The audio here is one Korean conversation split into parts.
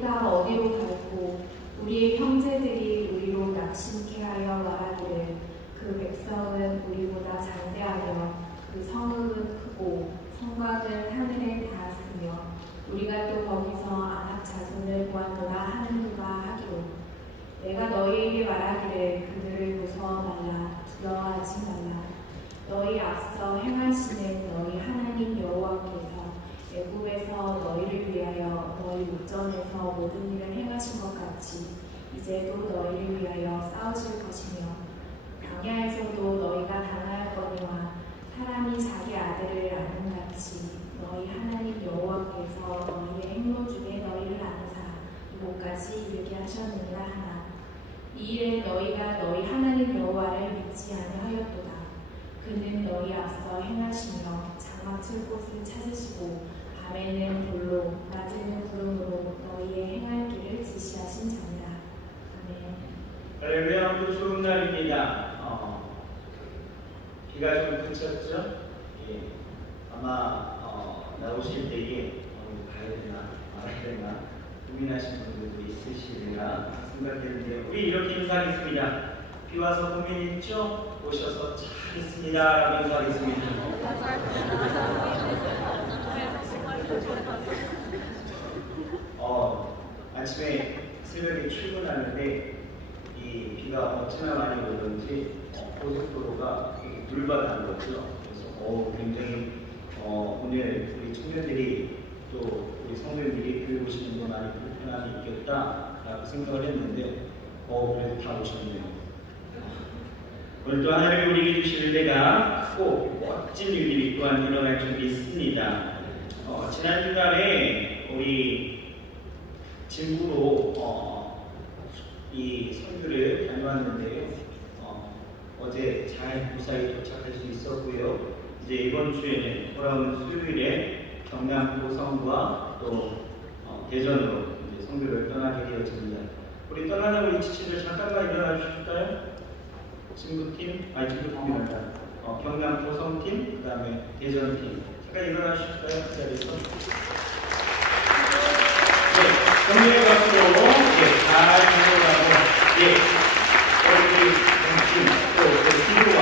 우리 다 어디로 갈고 우리의 형제들이 우리로 낙심케 하여 말하기를 그 백성은 우리보다 장대하며 그 성읍은 크고 성곽은 하늘에 닿았으며 우리가 또 거기서 아낙 자손을 보았노라 하는도다 하기로 내가 너희에게 말하기를 그들을 무서워 말라 두려워하지 말라 너희 앞서 행하시는 너희 하나님 여호와께서 애굽에서 너희를 위하여 너희 목전에서 모든 일을 행하신 것 같이 이제도 너희를 위하여 싸우실 것이며 광야에서도 너희가 당하였거니와 사람이 자기 아들을 아는 같이 너희 하나님 여호와께서 너희의 행로 중에 너희를 아느사 이곳까지 이르게 하셨느니라 하나 이 일에 너희가 너희 하나님 여호와를 믿지 아니하였도다. 그는 너희 앞서 행하시며 장막 칠 곳을 찾으시고 밤에는 불로 낮에는 구름으로 너희의 행할 길을 지시하신 자니라. 아멘. 할렐루야. 오늘 좋은 날입니다. 비가 좀 그쳤죠? 예. 아마 나오실 때에 가야 되나 말아야 되나 고민하신 분들도 있으시리라 생각되는데 우리 이렇게 인사하겠습니다. 비 와서 고민 있죠? 오셔서 잘했습니다 라고 인사하겠습니다. 아침에 새벽에 출근하는데 이 비가 어찌나 많이 오던지 고속도로가 물바다인 거죠. 그래서 굉장히 오늘 우리 청년들이 또 우리 성도님들이 교회 오시는 데 많이 불편함이 있겠다라고 생각을 했는데 그래도 다 오셨네요. 오늘 또 하나님이 우리에게 주시는 데가 크고 멋진 일들이 또한 일어날 줄이 있습니다. 지난 주간에 우리 진부로 이 선교를 다녀왔는데요. 어제 잘 무사히 도착할 수 있었고요. 이제 이번 주에는 돌아오는 수요일에 경남 고성과 또 대전으로 이제 선교를 떠나게 되어집니다. 우리 떠나는 우리 지친들 잠깐만 일어나 주실까요? 진부팀, 진부팀이란다. 경남 고성팀, 그 다음에 대전팀. 잠깐 일어나 주실까요? 그 자리에서. 격려의 박수로 잘 행동하고 우리 팀, 또 기도와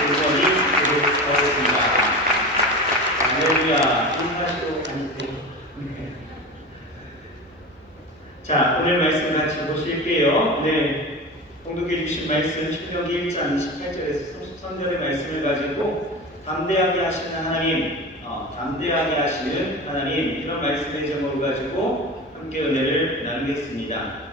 응원이 계속하겠습니다. 할렐루야. 인사하시고 가주세요. 자, 오늘 말씀 같이 보실게요. 오늘 공독해 주신 말씀 신명기 1장 28절에서 33절의 말씀을 가지고 담대하게 하시는 하나님, 담대하게 하시는 하나님 이런 말씀의 제목을 가지고 함께 은혜를 나누겠습니다.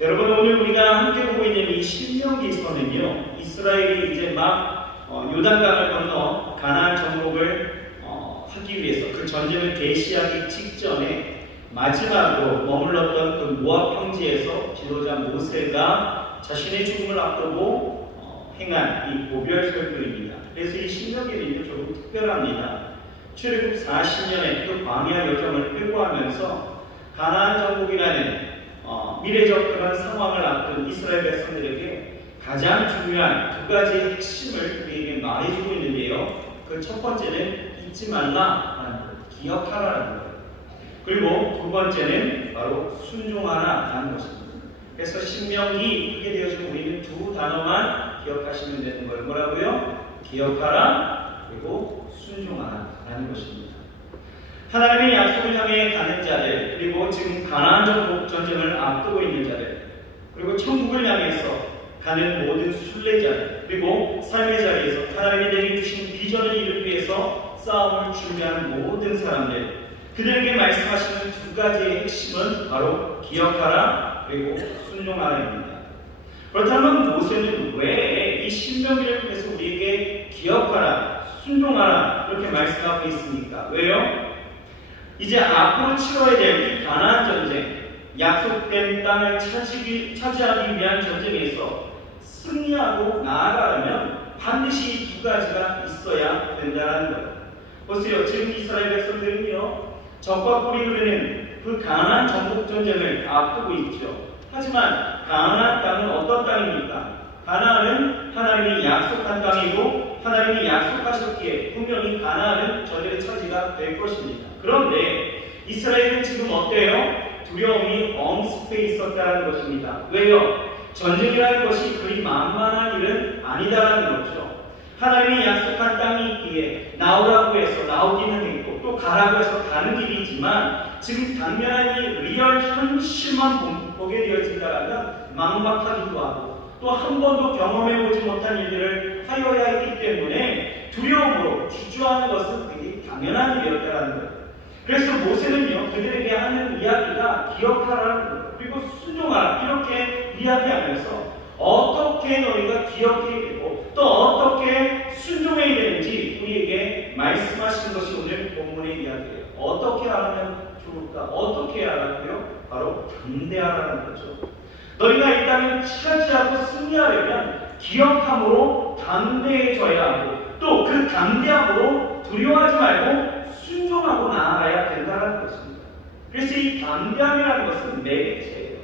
여러분 오늘 우리가 함께 보고 있는 이 신명기서는요 이스라엘이 이제 막 요단강을 건너 가나안 정복을 하기 위해서 그 전쟁을 개시하기 직전에 마지막으로 머물렀던 그 모압 평지에서 지도자 모세가 자신의 죽음을 앞두고 행한 이 고별설교입니다. 그래서 이 신명기는 조금 특별합니다. 출애굽 40년의 그 광야 여정을 회고하면서 가나안 정복이라는 미래적 그런 상황을 앞둔 이스라엘 백성들에게 가장 중요한 두 가지의 핵심을 우리에게 말해주고 있는데요. 그 첫 번째는 잊지 말라라는 것, 기억하라는 것. 그리고 두 번째는 바로 순종하라라는 것입니다. 그래서 신명기 크게 되어지고 우리는 두 단어만 기억하시면 되는 걸 뭐라고요? 기억하라 그리고 순종하라라는 것입니다. 하나님의 약속을 향해 가는 자들, 그리고 지금 가나안 정복 전쟁을 앞두고 있는 자들, 그리고 천국을 향해서 가는 모든 순례자들, 그리고 삶의 자리에서 하나님이 내게 주신 비전을 이루기 위해서 싸움을 준비하는 모든 사람들, 그들에게 말씀하시는 두 가지의 핵심은 바로 기억하라 그리고 순종하라입니다. 그렇다면 모세는 왜 이 신명기를 통해서 우리에게 기억하라, 순종하라 이렇게 말씀하고 있습니까? 왜요? 이제 앞으로 치러야 될 이 가나안 전쟁, 약속된 땅을 차지하기 위한 전쟁에서 승리하고 나아가려면 반드시 이 두 가지가 있어야 된다는 거예요. 보세요. 지금 이스라엘 백성들은요, 적과 꿀이 흐르는 그 가나안 정복 전쟁을 앞두고 있죠. 하지만 가나안 땅은 어떤 땅입니까? 가나안은 하나님이 약속한 땅이고 하나님이 약속하셨기에 분명히 가나안은 저들의 차지가 될 것입니다. 그런데 이스라엘은 지금 어때요? 두려움이 엄습해 있었다는 것입니다. 왜요? 전쟁이라는 것이 그리 만만한 일은 아니다라는 거죠. 하나님이 약속한 땅이 있기에 나오라고 해서 나오기는 했고 또 가라고 해서 가는 일이지만 지금 당면한 이 리얼 현실만 보게 되어진다면 막막하기도 하고 또 한 번도 경험해보지 못한 일들을 하여야 했기 때문에 두려움으로 주저하는 것은 되게 당연한 일이었다는 거예요. 그래서 모세는요 그들에게 하는 이야기가 기억하라는 거예요. 그리고 순종하라 이렇게 이야기하면서 어떻게 너희가 기억해야 되고 또 어떻게 순종해야 되는지 우리에게 말씀하신 것이 오늘 본문의 이야기예요. 어떻게 하면 좋을까? 어떻게 하라고요? 바로 담대하라는 거죠. 너희가 이 땅을 차지하고 승리하려면 기억함으로 담대해져야 하고 또 그 담대함으로 두려워하지 말고 순종하고 나아가야 된다는 것입니다. 그래서 이 담대함이라는 것은 매개체예요.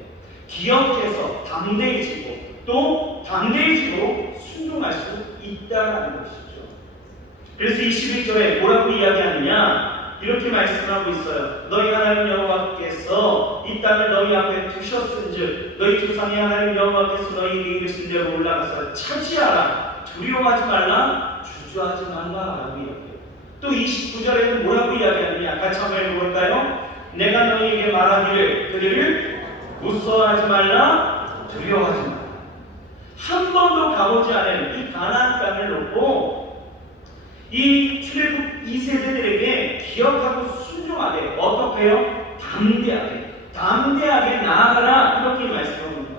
기억해서 담대해지고 또 담대해지고 순종할 수 있다는 것이죠. 그래서 21절에 뭐라고 이야기하느냐? 이렇게 말씀하고 있어요. 너희 하나님 여호와께서 이 땅을 너희 앞에 두셨은즉 너희 조상의 하나님 여호와께서 너희에게 이르신 대로 올라가서 차지하라. 두려워하지 말라. 주저하지 말라라고 이야기해요. 또 29절에는 뭐라고 이야기하느냐? 같이 한번 읽어볼까요? 내가 너희에게 말하기를 그들을 무서워하지 말라. 두려워하지 말라. 한 번도 가보지 않은 이 가나안 땅을 놓고 이 출애굽 2세대들에게 기억하고 순종하게 어떻게 해요? 담대하게 나아가라 이렇게 말씀하는 거예요.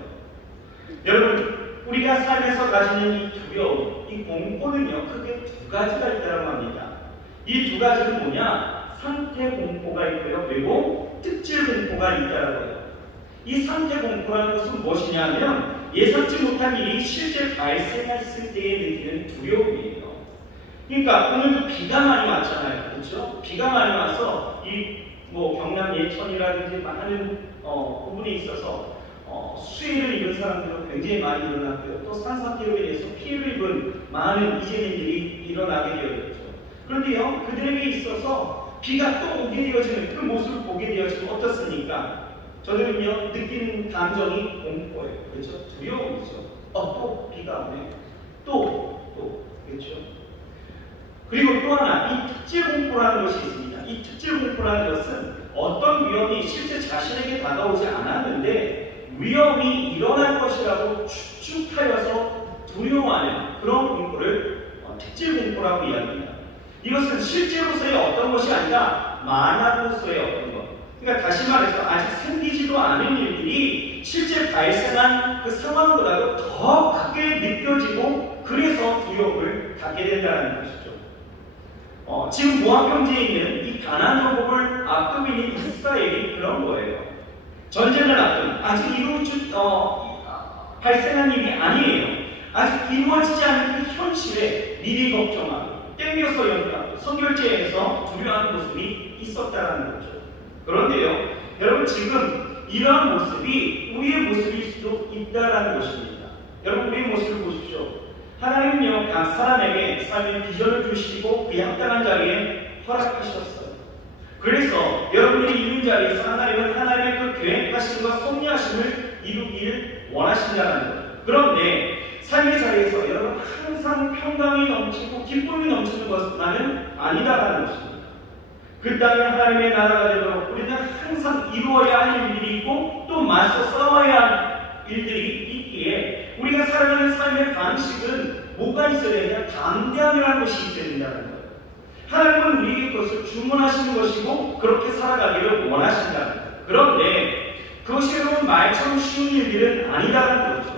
여러분 우리가 삶에서 가지는 이 두려움, 이 공포는요 크게 두 가지가 있다고 합니다. 이 두 가지는 뭐냐? 상태 공포가 있고요 그리고 특질 공포가 있다고 해요. 이 상태 공포라는 것은 무엇이냐면 예상치 못한 일이 실제 발생했을 때에 느끼는 두려움이에요. 그러니까 오늘도 비가 많이 왔잖아요, 그렇죠? 비가 많이 와서 이 경남 예천이라든지 많은 부분에 있어서 수해를 입은 사람들은 굉장히 많이 일어났고요. 또 산사태로 인해서 피해를 입은 많은 이재민들이 일어나게 되었죠. 그런데요, 그들에게 있어서 비가 또 오게 되어지는 그 모습을 보게 되어지면 어떻습니까? 저들은요 느끼는 감정이 공포예요, 그렇죠? 두려움이죠. 또 비가 오네. 또 그렇죠? 그리고 또 하나 이 특질 공포라는 것이 있습니다. 이 특질 공포라는 것은 어떤 위험이 실제 자신에게 다가오지 않았는데 위험이 일어날 것이라고 추측하여서 두려워하는 그런 공포를 특질 공포라고 이야기합니다. 이것은 실제로서의 어떤 것이 아니라 만약으로서의 어떤 것. 그러니까 다시 말해서 아직 생기지도 않은 일들이 실제 발생한 그 상황보다도 더 크게 느껴지고 그래서 두려움을 갖게 된다는 것이죠. 지금 모압 평지에 있는 이 가나안 정복을 앞두고 있는 이스라엘이 그런 거예요. 전쟁을 앞둔 아직 발생한 일이 아니에요. 아직 이루어지지 않은 그 현실에 미리 걱정하고 땡겨서 연구하고 선결제에서 두려워하는 모습이 있었다는 거죠. 그런데요, 여러분 지금 이러한 모습이 우리의 모습일 수도 있다는 것입니다. 여러분 우리의 모습을 보십시오. 하나님은요 각 사람에게 삶의 비전을 주시고 그 합당한 자리에 허락하셨어요. 그래서 여러분들이 있는 자리에서 하나님은 하나님의 그 계획하심과 섭리하심을 이루기를 원하신다는 거예요. 그런데 삶의 자리에서 여러분 항상 평강이 넘치고 기쁨이 넘치는 것만은 아니다라는 것입니다. 그 땅에 하나님의 나라가 되도록 우리는 항상 이루어야 할 일들이 있고 또 맞서 싸워야 할 일들이 있기에 우리가 살아가는 삶의 방식은 뭐가 있어야 되냐? 담대함이라는 것이 있어야 된다는 거예요. 하나님은 우리에게 그것을 주문하시는 것이고 그렇게 살아가기를 원하신다는 거예요. 그런데 그것이 여러분 말처럼 쉬운 일들은 아니다라는 거죠.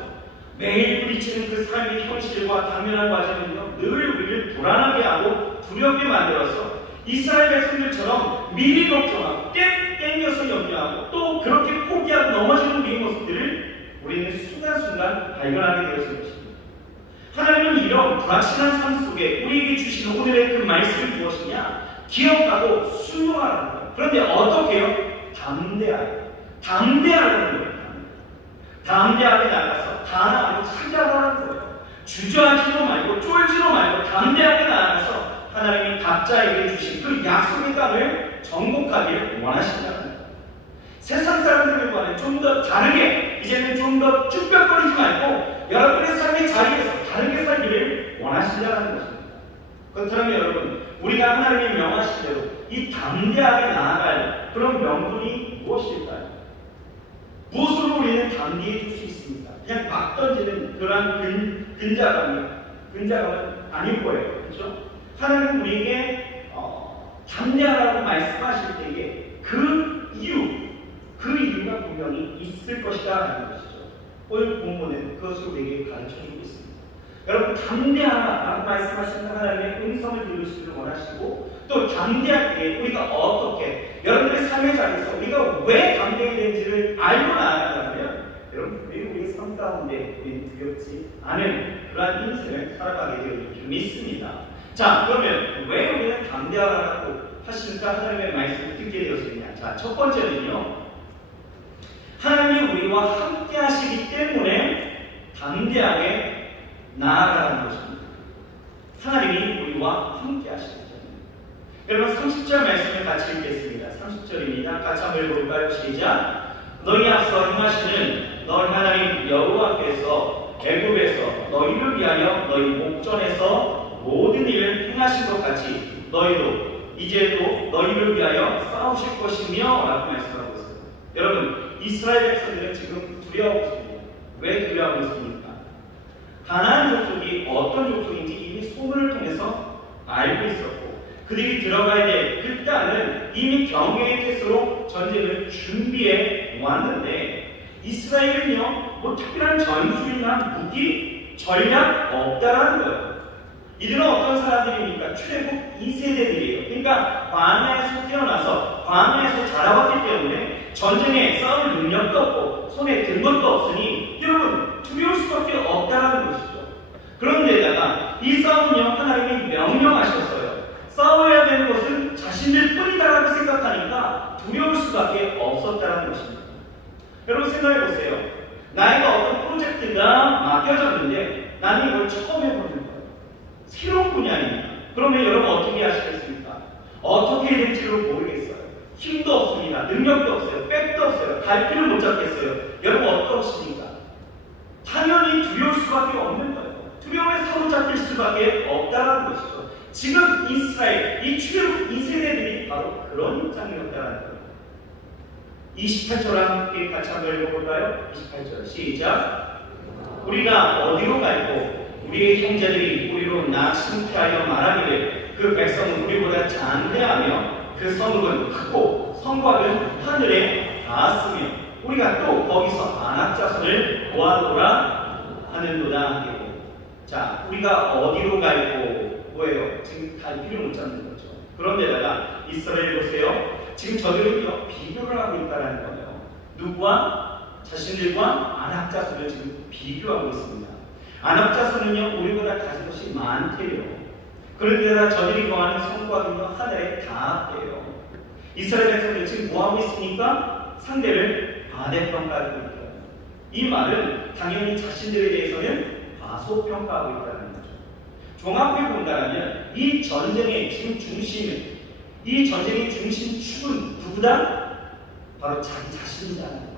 매일 부딪히는 그 삶의 현실과 당면한 과정은요 늘 우리를 불안하게 하고 두렵게 만들어서 이스라엘 백성들처럼 미리 걱정하고 땡겨서 염려하고 또 그렇게 포기하고 넘어지는 우리의 모습들을 우리는 순간순간 발견하게 되었을 것입니다. 하나님은 이런 불확실한 삶 속에 우리에게 주시는 오늘의 그 말씀이 무엇이냐? 기억하고 순종하라는 거예요. 그런데 어떻게 해요? 담대하라는 거예요. 담대하게 나가서 가나안을 찾아가라는 거예요. 주저하지도 말고 쫄지도 말고 담대하게 나가서 하나님이 각자에게 주신 그 약속의 땅을 정복하기를 원하신다는 거예요. 세상 사람들과는 좀 더 다르게, 이제는 좀 더 쭈뼛거리지 말고 여러분의 삶의 자리에서 다르게 살기를 원하신다는 것입니다. 그렇다면 여러분, 우리가 하나님이 명하신 대로 이 담대하게 나아갈 그런 명분이 무엇일까요? 무엇으로 우리는 담대해질 수 있습니까? 그냥 막 던지는 그러한 근자감은 아닐 거예요. 그렇죠? 하나님은 우리에게 담대하라고 말씀하실 때에 그 이유가 분명히 있을 것이다 라는 것이죠. 오늘 본문은 그것을 우리에게 가르쳐주고 있습니다. 여러분, 담대하라고 말씀하시는 하나님의 음성을 들으시길 원하시고, 또 담대할 때 우리가 어떻게, 여러분의 삶의 자리에서 우리가 왜 담대해야 되는지를 알고 나아가면 여러분, 우리의 삶 가운데 우리는 두렵지 않은 그러한 인생을 살아가게 되어 있을 줄 믿습니다. 자, 그러면 왜 우리는 담대하라고 하시는가 하나님의 말씀을 듣게 되었느냐? 자, 첫 번째는요, 하나님이 우리와 함께 하시기 때문에 담대하게 나아가라는 것입니다. 하나님이 우리와 함께 하시기 때문에. 여러분, 30절 말씀을 같이 읽겠습니다. 30절입니다. 같이 한번 읽어볼까요? 시작. 너희 앞서 행하시는 너희 하나님 여호와께서 애굽에서 너희를 위하여 너희 목전에서 모든 일을 행하신 것 같이 너희도 이제도 너희를 위하여 싸우실 것이며 라고 말씀하고 있습니다. 여러분, 이스라엘 백성들은 지금 두려워하고 있습니다. 왜 두려워하고 있습니까? 가나안 족속이 어떤 족속인지 이미 소문을 통해서 알고 있었고, 그들이 들어가야 될 그 땅은 이미 경계의 태세로 전쟁을 준비해 왔는데, 이스라엘은요, 뭐 특별한 전술이나 무기, 전략 없다라는 거예요. 이들은 어떤 사람들입니까? 출애굽 2세대들이에요. 그러니까 광야에서 태어나서 광야에서 자라왔기 때문에 전쟁에 싸울 능력도 없고 손에 든 것도 없으니 여러분, 두려울 수밖에 없다는 것이죠. 그런데다가 이 싸움은요, 하나님이 명령하셨어요. 싸워야 되는 것은 자신들 뿐이다라고 생각하니까 두려울 수밖에 없었다는 것입니다. 여러분, 생각해 보세요. 나에게 어떤 프로젝트가 맡겨졌는데 나는 이걸 처음 해보는 거예요. 새로운 분야입니다. 그러면 여러분 어떻게 하시겠습니까? 어떻게 해야 될지를 모르겠어요. 힘도 없습니다. 능력도 없어요. 백도 없어요. 갈피를 못 잡겠어요. 여러분 어떠십니까? 당연히 두려울 수밖에 없는 거예요. 두려움에 사로잡힐 수밖에 없다는 것이죠. 지금 이스라엘, 이 출애굽 2세대들이 바로 그런 입장이었다는 거예요. 28절 함께 같이 한번 읽어볼까요? 28절 시작. 우리가 어디로 갈고 우리의 형제들이 우리로 낙심케 하여 말하기를 그 백성은 우리보다 장대하며 그 성읍은 크고 성곽은 하늘에 닿았으며 우리가 또 거기서 아낙 자손을 보아노라 하는도다. 자, 우리가 어디로 갈고 뭐예요? 지금 갈피를 못 잡는 거죠. 그런데다가 이스라엘 보세요. 지금 저들은요, 비교를 하고 있다는 거예요. 누구와? 자신들과 아낙 자손을 지금 비교하고 있습니다. 아낙 자손은요, 우리보다 가진 것이 많대요. 그런데다 저들이 거하는 성곽은요, 하늘에 닿았대요. 이스라엘 백성들 지금 뭐하고 있습니까? 상대를 과대평가하고 있다. 이 말은 당연히 자신들에 대해서는 과소평가하고 있다는 거죠. 종합해 본다면 이 전쟁의 지금 중심은, 이 전쟁의 중심축은 누구다? 바로 자기 자신이라는 거예요.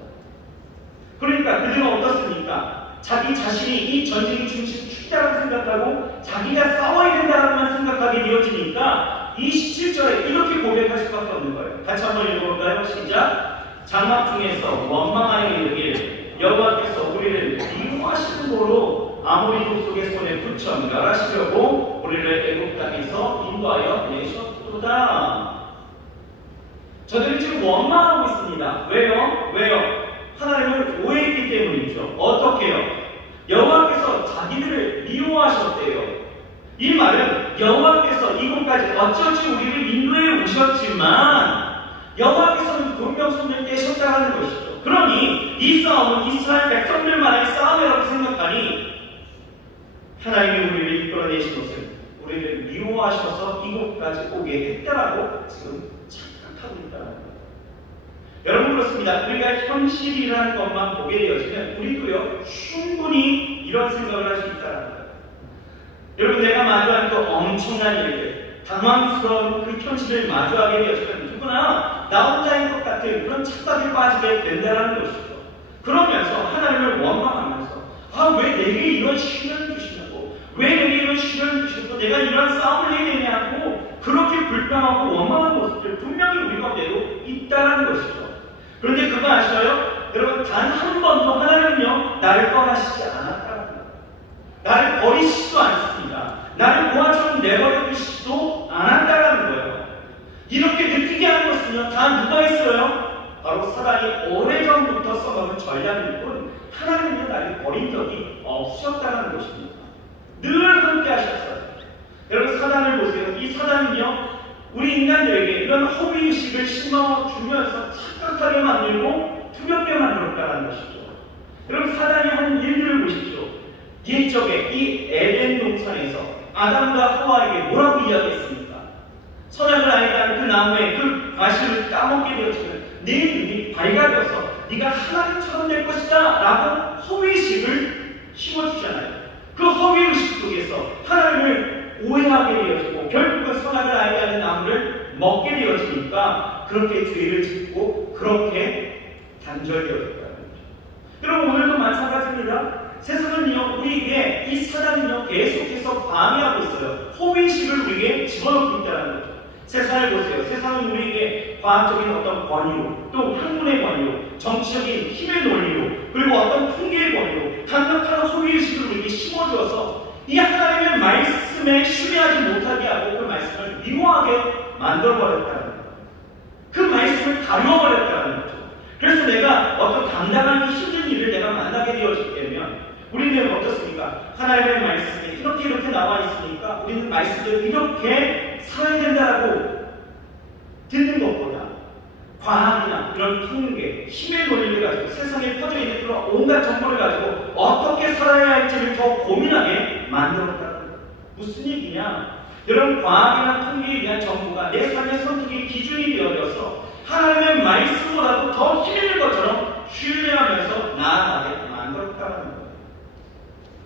그러니까 그들은 어떻습니까? 자기 자신이 이 전쟁의 중심축이라고 생각하고 자기가 싸워야 된다고만 생각하게 되어지니까 27절에 이렇게 고백할 수밖에 없는 거예요. 같이 한번 읽어볼까요? 시작. 장막 중에서 원망하여 이르기를 여호와께서 우리를 미워하시는 도로 아모리 족속의 손에 붙여 멸하시려고 우리를 애굽 땅에서 인도하여 내셨도다. 저들이 지금 원망하고 있습니다. 왜요? 하나님을 오해했기 때문이죠. 어떻게요? 여호와께서 자기들을 미워하셨대요. 이 말은 여호와께서 이곳까지 어쩌지 우리를 인도해 오셨지만 여호와께서는 분명 손을 떼셨다는 것이죠. 그러니 이 싸움은 이스라엘 백성들만의 싸움이라고 생각하니 하나님이 우리를 이끌어내신 것은 우리를 미워하셔서 이곳까지 오게 했다라고 지금 착각하고 있다는 거예요. 여러분, 그렇습니다. 우리가 현실이라는 것만 보게 되어지면 우리도요, 충분히 이런 생각을 할 수 있다는 거예요. 여러분, 내가 마주한 그 엄청난 일들, 당황스러운 그 현실을 마주하게 되어지면 누구나 나 혼자인 것 같은 그런 그런 착각에 빠지게 된다는 것이죠. 그러면서 하나님을 원망하면서 왜 내게 이런 시련을 주시냐고, 왜 내게 이런 시련을 주셔서 내가 이런 싸움을 해야 되냐고 그렇게 불평하고 원망하는 모습들 분명히 우리 가운데도 있다는 것이죠. 그런데 그거 아셔요? 여러분, 단 한 번도 하나님은요 나를 떠나시지 않았다는 거예요. 나를 버리시지도 않습니다. 나를 고아처럼 내버려 두시지도 않았다는 거예요. 이렇게 느끼게 하는 것은요 다 누가 있어요? 바로 사단이 오래전부터 써먹은 전략일 뿐 하나님은 나를 버린 적이 없으셨다는 것입니다. 늘 함께 하셨어요. 여러분, 사단을 보세요. 이 사단은요 우리 인간들에게 이런 허위의식을 심어주면서 착각하게 만들고 두렵게 만들었다는 것이죠. 여러분, 사단이 하는 일들을 보십시오. 옛적에 이 에덴 동산에서 아담과 하와에게 뭐라고 이야기했습니까? 선악을 알게 하는 그 나무의 그 과실을 따먹게 되어지면 네 눈이 밝아져서 네가 하나님처럼 될 것이다 라고 허위의식을 심어주잖아요. 그 허위의식 속에서 하나님을 오해하게 되어지고 결국은 선악을 알게 하는 나무를 먹게 되어지니까 그렇게 죄를 짓고 그렇게 단절되어졌다는 거죠. 여러분, 오늘도 마찬가지입니다. 세상은요 우리에게 이 사단은요 계속해서 방해하고 있어요. 허위의식을 우리에게 집어넣고 있다는 거죠. 세상을 보세요. 세상은 우리에게 과학적인 어떤 권위로, 또 학문의 권위로, 정치적인 힘의 논리로, 그리고 어떤 풍계의 권위로 강력한 허위의식을 우리에게 심어주어서 이 하나님의 말씀에 신뢰하지 못하게 하고 그 말씀을 미워하게 만들어버렸다는 거예요. 그 말씀을 가려버렸다는 거죠. 그래서 내가 어떤 감당하기 힘든 일을 내가 만나게 되어지기 때문에 우리는 어떻습니까? 하나님의 말씀이 이렇게 나와 있으니까 우리는 말씀대로 이렇게 살아야 된다라고 듣는 것보다 과학이나 이런 통계, 힘의 논리를 가지고 세상에 퍼져 있는 그런 온갖 정보를 가지고 어떻게 살아야 할지를 더 고민하게 만들었다는 거예요. 무슨 얘기냐? 여러분, 과학이나 통계에 대한 정보가 내 삶의 선택의 기준이 되어져서 하나님의 말씀보다도 더 힘 있는 것처럼 신뢰하면서 나아가게 만들었다는 거예요.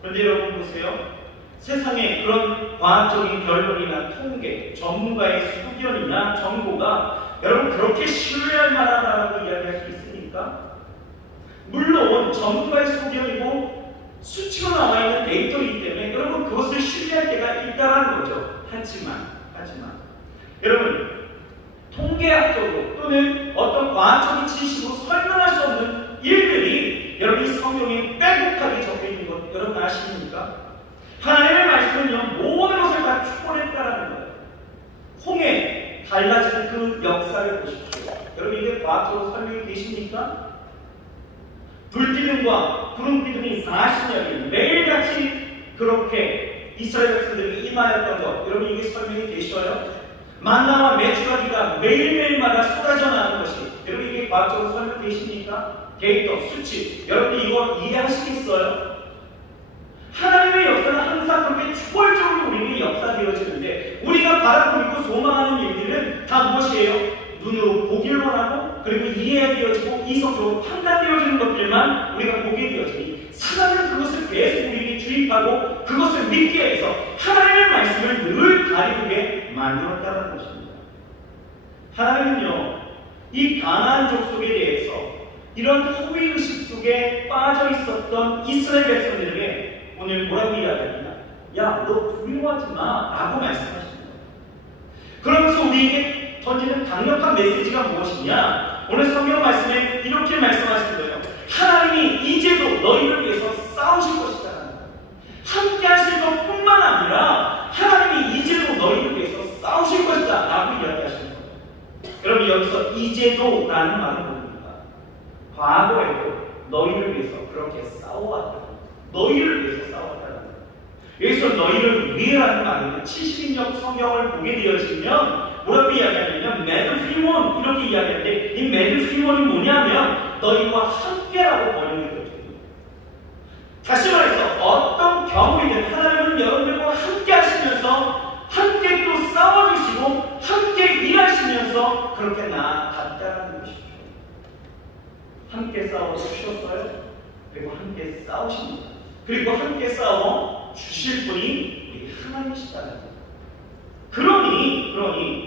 그런데 여러분 보세요. 세상에 그런 과학적인 결론이나 통계, 전문가의 수견이나 정보가 여러분 그렇게 신뢰할 만하다고 이야기할 수 있습니까? 물론 전문가의 소견이고 수치가 나와 있는 데이터이기 때문에 여러분 그것을 신뢰할 때가 있다는 거죠. 하지만 여러분, 통계학적으로 또는 어떤 과학적인 지식으로 설명할 수 없는 일들이 여러분이 성경에 빼곡하게 적혀 있는 것 여러분 아십니까? 하나님의 말씀은요 모든 것을 다 초월했다는 거예요. 홍해 갈라지는 그 역사를 보십시오. 여러분, 이게 과학적으로 설명이 되십니까? 불기둥과 구름기둥이 40년이 매일같이 그렇게 이스라엘 백성들이 임하였던 것, 여러분 이게 설명이 되셔요? 만나와 메추라기가 매일매일마다 쏟아져 나오는 것이, 여러분 이게 과학적으로 설명되십니까? 데이터, 수치, 여러분 이거 이해하시겠어요? 하나님의 역사는 항상 그렇게 초월적으로 우리에게 역사되어지는데 우리가 바라고 믿고 소망하는 일들은 다 무엇이에요? 눈으로 보기를 원하고 그리고 이해되어지고 이성적으로 판단되어지는 것들만 우리가 보게 되어지니 사단은 그것을 계속 우리에게 주입하고 그것을 믿게 해서 하나님의 말씀을 늘 가리우게 만들었다는 것입니다. 하나님은요 이 가나안 족속에 대해서 이런 허위의식 속에 빠져 있었던 이스라엘 백성들에게 오늘 뭐라고 이야기하냐? 야, 너 두려워하지 마 라고 말씀하시는 거예요. 그러면서 우리에게 던지는 강력한 메시지가 무엇이냐? 오늘 성경 말씀에 이렇게 말씀하시는 거예요. 하나님이 이제도 너희를 위해서 싸우실 것이다. 함께 하실 것뿐만 아니라 하나님이 이제도 너희를 위해서 싸우실 것이다 라고 이야기하시는 거예요. 여러분, 여기서 이제도 라는 말은 뭡니까? 과거에도 너희를 위해서 그렇게 싸워왔다. 너희를 위해서 싸웠다는 거예요. 여기서 너희를 위해라는 말은 70인역 성경을 보게 되어지면 뭐라고 이야기하냐면 매드 프리원 이렇게 이야기하는데 이 매드 프리원이 뭐냐면 너희와 함께라고 번역이 되어집니다. 다시 말해서 어떤 경우이든 하나님은 여러분들과 함께 하시면서 함께 또 싸워주시고 함께 일하시면서 그렇게 나아갔다는 것이죠. 함께 싸워주셨어요. 그리고 함께 싸우십니다. 그리고 함께 싸워 주실 분이 우리 하나님이시다는 거예요. 그러니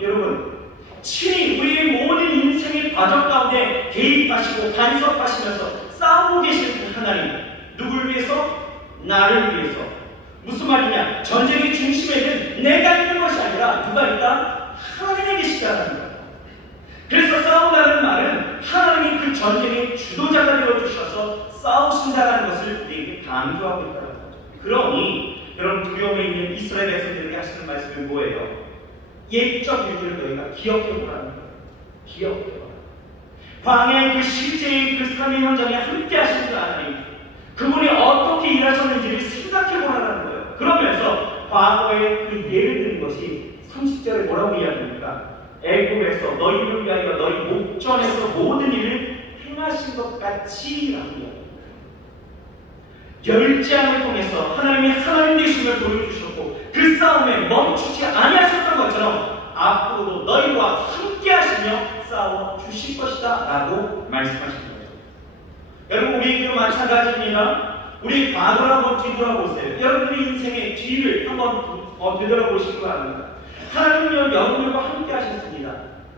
여러분 친히 우리의 모든 인생의 과정 가운데 개입하시고 간섭하시면서 싸우고 계신 그 하나님, 누굴 위해서? 나를 위해서. 무슨 말이냐? 전쟁의 중심에는 내가 있는 것이 아니라 누가 있다? 하나님이 계시다는 거예요. 그래서 싸운다는 말은 하나님이 그 전쟁의 주도자가 되어주셔서 싸우신다는 것을 우리에게 강조하고 있다는 거죠. 그러니 여러분, 두려움에 있는 이스라엘 백성들에게 하시는 말씀은 뭐예요? 옛적 일들을 너희가 기억해보라는 거예요. 기억해보라. 광야의 그 실제의 그 삶의 현장에 함께 하신 그 하나님, 그분이 어떻게 일하셨는지를 생각해보라는 거예요. 그러면서 과거의 그 예를 드는 것이 30절에 뭐라고 이야기합니까? 애굽에서 너희를 위하여 너희 목전에서 모든 일을 행하신 것 같이 라고 이야기합니다. 열지함을 통해서 하나님이 하나님 되심을 보여주셨고 그 싸움에 멈추지 아니하셨던 것처럼 앞으로도 너희와 함께 하시며 싸워 주실 것이다 라고 말씀하신 거예요. 여러분, 우리에게도 마찬가지입니다. 우리 과거를 한번 뒤돌아보세요. 여러분의 인생의 뒤를 한번 되돌아보시기 바랍니다. 하나님은 여러분들과 함께 하셨습니다.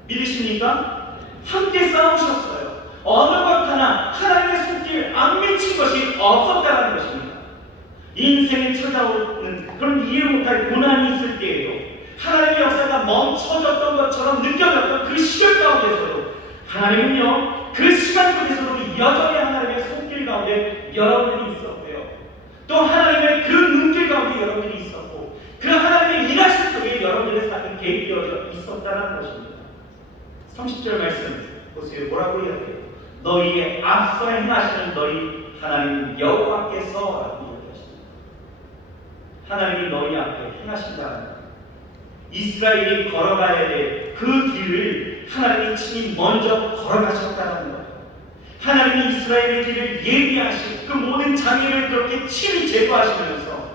믿으십니까? 함께 싸우셨어요. 어느 것 하나 하나님의 손길 안 미친 것이 없었다는 것입니다. 인생에 찾아오는 그런 이해 못할 고난이 있을 때에도 하나님의 역사가 멈춰졌던 것처럼 느껴졌던 그 시절 가운데서도 하나님은요, 그 시간 속에서도 여전히 하나님의 손길 가운데 여러분들이 있었고요. 또 하나님의 그 눈길 가운데 여러분들이 있었고 그 하나님의 일하심 속에 여러분들의 삶이 개입되어져 있었다는 것입니다. 30절 말씀 보세요. 뭐라고 이야기해요? 너희의 앞서 행하시는 너희 하나님 여호와께서 라고 이야기하십니다. 하나님이 너희 앞에 행하신다는 것. 이스라엘이 걸어가야 될 그 길을 하나님이 친히 먼저 걸어가셨다는 것. 하나님이 이스라엘의 길을 예비하시고 그 모든 장애를 그렇게 친히 제거하시면서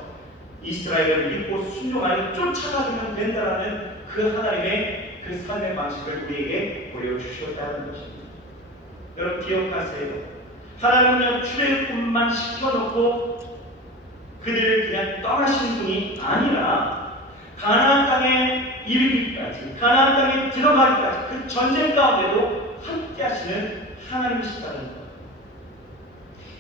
이스라엘을 믿고 순종하여 쫓아가면 된다는 그 하나님의 그 삶의 방식을 우리에게 보여주셨다는 것입니다. 여러분 기억하세요. 하나님은 출애굽만 시켜놓고 그들을 그냥 떠나신 분이 아니라 가나안 땅에 이르기까지, 가나안 땅에 들어가기까지 그 전쟁 가운데도 함께 하시는 하나님이시다는 것.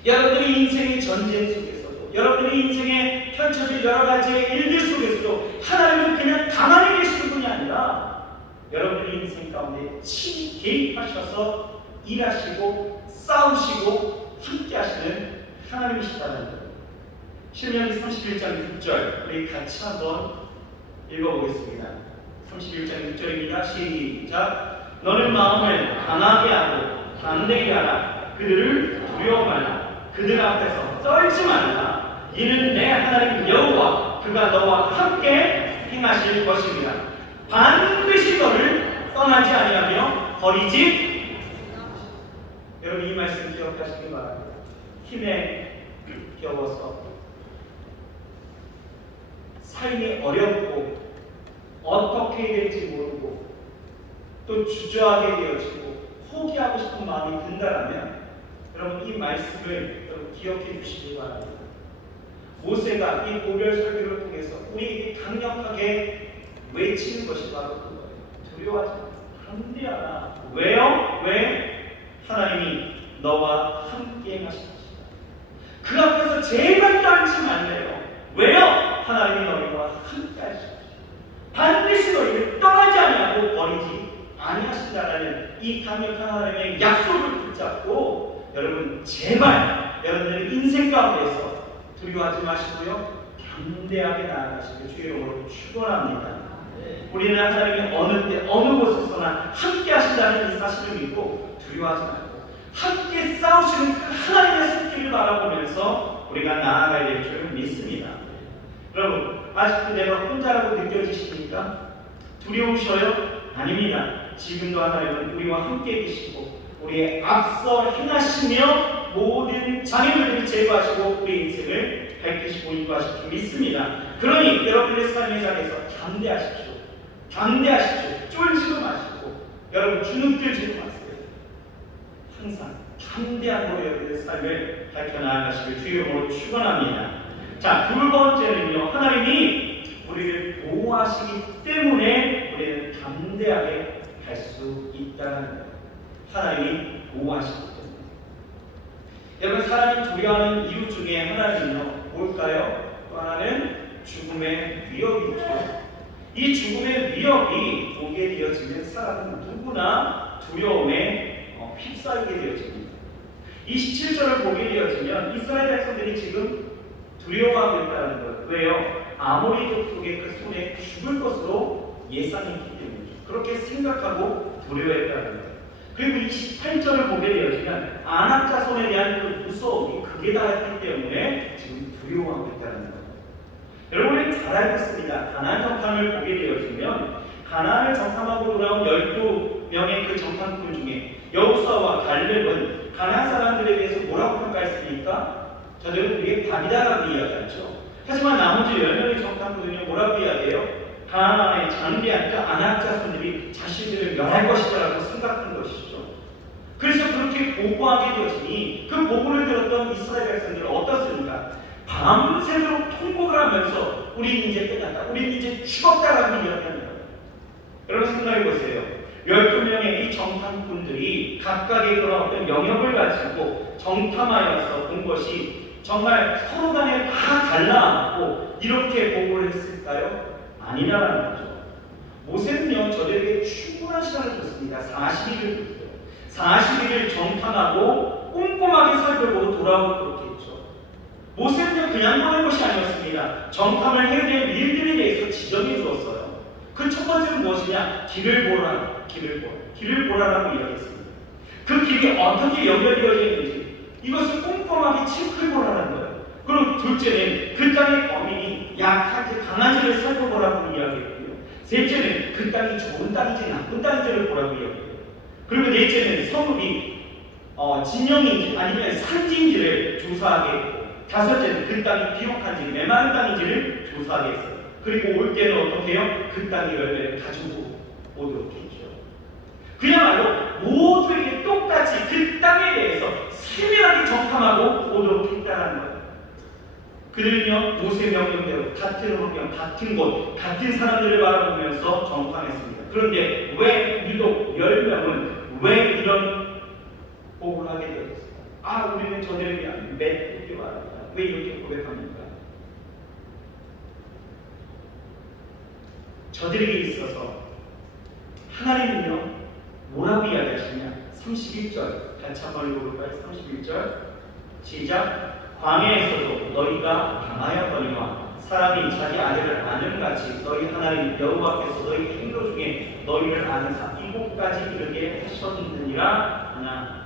여러분들의 인생의 전쟁 속에서도, 여러분들의 인생에 펼쳐질 여러 가지의 일들 속에서도 하나님은 그냥 가만히 계시는 분이 아니라 여러분들의 인생 가운데 친히 개입하셔서 일하시고 싸우시고 함께 하시는 하나님이시다는 것. 신명기 31장 6절 우리 같이 한번 읽어보겠습니다. 31장 6절입니다. 시작. 너는 마음을 강하게 하고 담대히 하라. 그들을 두려워 말라. 그들 앞에서 떨지 말라. 이는 내 하나님 여호와 그가 너와 함께 행하실 것입니다. 반드시 너를 떠나지 아니하며 버리지. 여러분 이 말씀 기억하시기 바랍니다. 힘에 겨워서 삶이 어렵고 어떻게 해야 될지 모르고 또 주저하게 되어지고 포기하고 싶은 마음이 든다라면 여러분 이 말씀을 여러분 기억해 주시기 바랍니다. 모세가 이 고별 설교를 통해서 우리에게 강력하게 외치는 것이 바로 그거예요. 두려워하지 마. 담대하라. 왜요? 왜? 하나님이 너와 함께 하실 것이다. 그 앞에서 제발 떨지 말래요. 왜요? 하나님이 너희와 함께 하실 것이다. 반드시 너희를 떠나지 아니하고 버리지 아니하신다라는 이 강력한 하나님의 약속을 붙잡고 여러분 제발 여러분들의 인생 가운데서 두려워하지 마시고요 담대하게 나아가시길 주의 이름으로 축원합니다. 우리는 하나님이 어느 때 어느 곳에서나 함께 하신다는 이 사실을 믿고 두려워하지 말고 함께 싸우시는 그 하나님의 손길을 바라보면서 우리가 나아가야 될 줄 믿습니다. 여러분 아직도 내가 혼자라고 느껴지십니까? 두려우셔요? 아닙니다. 지금도 하나님은 우리와 함께 계시고 우리의 앞서 행하시며 모든 장애물들을 제거하시고 우리의 인생을 밝히시고 인도하실 줄 믿습니다. 그러니 여러분의 삶의 자리에서 담대하십시오. 담대하십시오. 쫄지도 마시고 여러분 주눅들지도 마세요. 항상 담대함으로 여러분의 삶을 밝혀나가시길 주의 이름으로 축원합니다. 자, 두 번째는요, 하나님이 우리를 보호하시기 때문에 우리는 담대하게 갈 수 있다는 거예요. 하나님이 보호하시기 때문에. 여러분, 사람이 두려워하는 이유 중에 하나는요, 뭘까요? 또 하나는 죽음의 위협이죠. 이 죽음의 위협이 오게 되어지면 사람은 누구나 두려움에 휩싸이게 되어집니다. 27절을 보게 되어지면 이스라엘 백성들이 지금 두려워하고 있다는 것. 왜요? 아모리 족속의 그 손에 죽을 것으로 예상했기 때문이죠. 그렇게 생각하고 두려워했다는 것. 그리고 28절을 보게 되어지면 아낙 자손에 대한 그 무서움이 극에 달했기 때문에 지금 두려워하고 있다는 것. 여러분이 잘 알고 있습니다. 가나안 정탐을 보게 되어지면 가나안을 정탐하고 돌아온 12명의 그 정탐꾼 중에 여호수아와 갈렙은 가나안 사람들에 대해서 뭐라고 평가했습니까? 저들은 우리의 밥이다라고 이야기하죠. 하지만 나머지 10명의 정탐꾼은요, 뭐라고 이야기해요? 가나안의 장대한 그 아낙 자손들이 자신들을 멸할 것이다라고 생각한 것이죠. 그래서 그렇게 보고하게 되어지니 그 보고를 들었던 이스라엘 백성들은 어떻습니까? 밤새도록 통곡을 하면서 우리는 이제 끝났다, 우리는 이제 죽었다라고 이야기합니다. 여러분 생각해 보세요. 12명의 이 정탐꾼들이 각각의 그런 어떤 영역을 가지고 정탐하여서 본 것이 정말 서로 간에 다 달라붙고 이렇게 보고를 했을까요? 아니라는 거죠. 모세는요, 저들에게 충분한 시간을 줬습니다. 40일을 줬어요. 40일을 정탐하고 꼼꼼하게 살펴보고 돌아오고 그렇게 했죠. 모세는요, 그냥 보낸 것이 아니었습니다. 정탐을 해야 될 일들에 대해서 지정해 주었어요. 그 첫 번째는 무엇이냐? 길을 보라라고 이야기했습니다. 그 길이 어떻게 연결되어져 있는지 이것을 꼼꼼하게 체크해 보라는 거예요. 그리고 둘째는 그 땅의 범인이 약한지 강한지를 살펴보라고 이야기했고요. 셋째는 그 땅이 좋은 땅인지 나쁜 땅인지를 보라고 이야기해요. 그리고 넷째는 성읍이 진영인지 아니면 산지인지를 조사하게 했고, 다섯째는 그 땅이 비옥한지 메마른 땅인지를 조사하게 했어요. 그리고 올 때는 어떻게 해요? 그 땅의 열매를 가지고 오도록 했죠. 그야말로 모두에게 똑같이 그 땅에 대해서 세밀하게 정탐하고 오도록 했다는 거예요. 그들은요, 모세 명령대로 같은 환경, 같은 곳, 같은 사람들을 바라보면서 정탐했습니다. 그런데 왜 유독 10명은 왜 이런 보고를 하게 되었을까? 우리는 저들에 대한 메뚜기 말합니다. 왜 이렇게 고백합니까? 저들에게 있어서 하나님은요, 뭐라고 이야기하시냐? 31절 같이 한번 읽어볼까요? 31절 시작. 광야에서도 너희가 당하였거니와 사람이 자기 아내를 아는 같이 너희 하나님 여호와께서 너희 행로 중에 너희를 아는 사 이곳까지 이르게 하셨느니라 하나.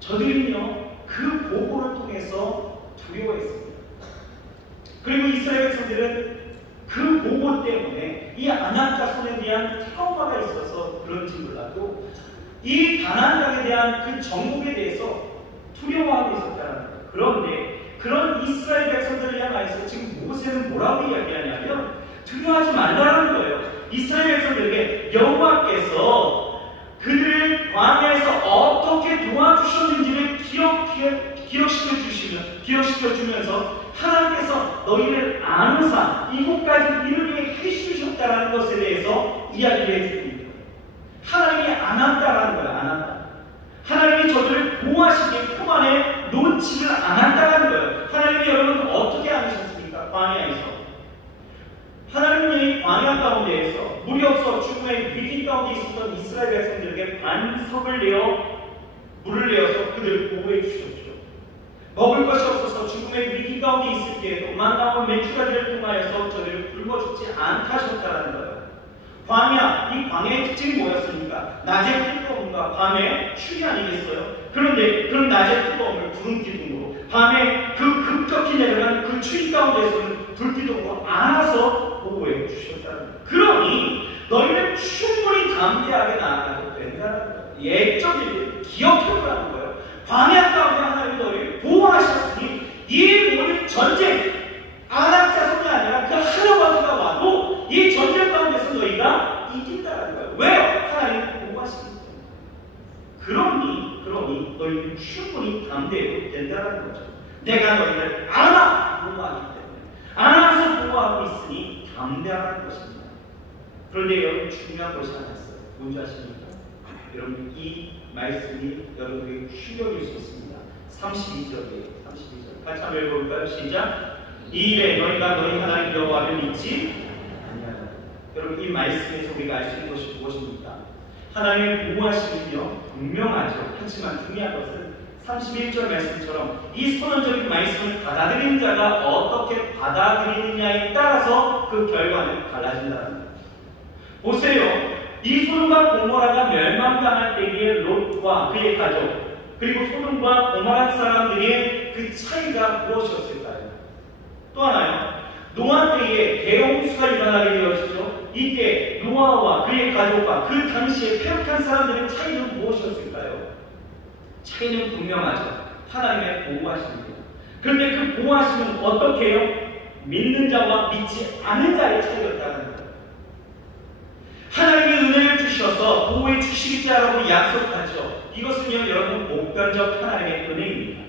저들은요, 그 보고를 통해서 두려워했습니다. 그리고 이스라엘 백성들은 그 보고 때문에 이 아낙 자손에 대한 트라우마가 있어서 그런지 몰라도 이 가나안 땅에 대한 그 정복에 대해서 두려워하고 있었다는 거예요. 그런데 그런 이스라엘 백성들을 향해서 지금 모세는 뭐라고 이야기하냐면 두려워하지 말라는 거예요. 이스라엘 백성들에게 여호와께서 그들을 광야에서 어떻게 도와주셨는지를 기억시켜 주면서 하나님께서 너희를 아는 사 이곳까지 이르게 해주셨다는 것에 대해서 이야기를 해줍니다. 하나님이 안 한다라는 거예요. 안 한다. 하나님이 저들을 보호하시기에 품 안에 놓지를 않았다는 거예요. 하나님이 여러분 어떻게 안으셨습니까? 광야에서. 하나님이 광야 가운데에서 물이 없어 죽음의 위기 가운데 있었던 이스라엘 백성들에게 반석을 내어 물을 내어서 그들을 보호해 주셨죠. 먹을 것이 없어서 죽음의 위기 가운데 있을 때에도 만나온 메추라기를 통하여서 저들을 굶어 죽지 않게 하셨다는 거예요. 광야, 이 광야의 특징이 뭐였습니까? 낮의 뜨거움과 밤의 추위 아니겠어요? 그런데 그런 낮의 뜨거움을 구름 기둥으로, 밤에 그 급격히 내려간 그 추위 가운데서는 불기둥으로 안아서 보호해 주셨다는 거예요. 그러니 너희는 충분히 담대하게 나아가도 된다는 거예요. 옛적일 기억해보라는 거예요. 광야 가운데 하나님이 너희를 보호하셨으니 이 모든 전쟁, 아낙 자손이 아니라 그 하나와가 와도 이 전쟁 가운데서 너희가 이긴다는 거예요. 왜요? 하나님이 보호하시기 때문에. 그러니 너희는 충분히 담대해도 된다는 거죠. 내가 너희를 보호하기 때문에, 안아서 보호하고 있으니 담대하는 것입니다. 그런데 여러분 중요한 것이 하나 있어요. 뭔지 아십니까? 여러분 이 말씀이 여러분에게 충격일 수 있습니다. 32절이에요. 32절. 같이 한번 읽어볼까요? 시작. 이 일에 너희가 너희 하나님 여호와를 믿지 아니하라. 여러분 이 말씀에서 우리가 알 수 있는 것이 무엇입니까? 하나님의 보호하심은요 분명하죠. 하지만 중요한 것은 31절 말씀처럼 이 선언적인 말씀을 받아들이는 자가 어떻게 받아들이느냐에 따라서 그 결과는 달라진다는 거예요. 보세요. 이 소돔과 고모라가 멸망당할 때에 롯과 그의 가족 그리고 소돔과 고모라 사람들의 그 차이가 무엇이었을까요? 또 하나요. 노아 때에 대홍수가 일어나게 되었죠. 이때 노아와 그의 가족과 그 당시에 패역한 사람들의 차이는 무엇이었을까요? 차이는 분명하죠. 하나님의 보호하심입니다. 그런데 그 보호하심은 어떻게 해요? 믿는 자와 믿지 않은 자의 차이였다는 거예요. 하나님의 은혜를 주셔서 보호해 주시겠다라고 약속하죠. 이것은요 여러분 보편적 하나님의 은혜입니다.